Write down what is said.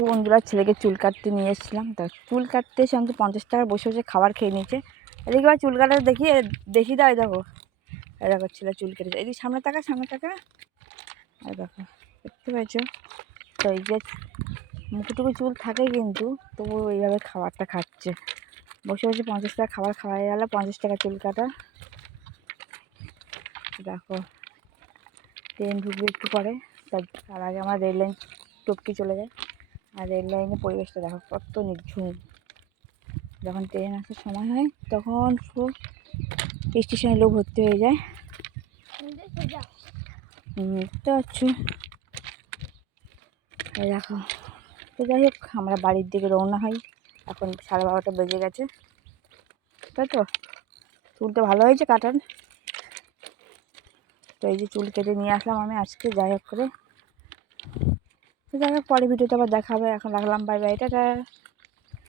বন্ধুরা ছেলেকে চুল কাটতে নিয়ে এসেছিলাম। তা চুল কাটতে এসে তো পঞ্চাশ টাকা বসে বসে খাবার খেয়ে নিয়েছে। এদিকে আবার চুল কাটা দেখি দেখি দাও দেখো। দেখো, ছেলে চুল কেটেছে। এদিকে সামনে টাকা সামনে টাকা আর দেখো, দেখতে পেয়েছ? তো এই যে মুখটুকু চুল থাকে কিন্তু, তবু এইভাবে খাবারটা খাচ্ছে। বসে বসে পঞ্চাশ টাকা খাবার খাওয়া গেল, পঞ্চাশ টাকা চুল কাটা। দেখো, ট্রেন ঢুকবে একটু পরে। তার আগে আমার রেল লাইন টপকে চলে যায়। আর রেল লাইনে পরিবেশটা দেখো কত নির্ঝুম। যখন ট্রেন আসার সময় হয়, তখন খুব স্টেশনে লোক ভর্তি হয়ে যায়। দেখতে পাচ্ছি? দেখো। তো যাই হোক, আমরা বাড়ির দিকে রওনা হই। এখন সাড়ে বারোটা বেজে গেছে। তাই তো? চুলটা ভালো হয়েছে কাটার? তো এই যে চুল কেটে নিয়ে আসলাম আমি আজকে, যাই হোক করে। তো যাই পরে ভিডিওতে আবার দেখা হবে এখন রাখলাম বাই বাই টাটা।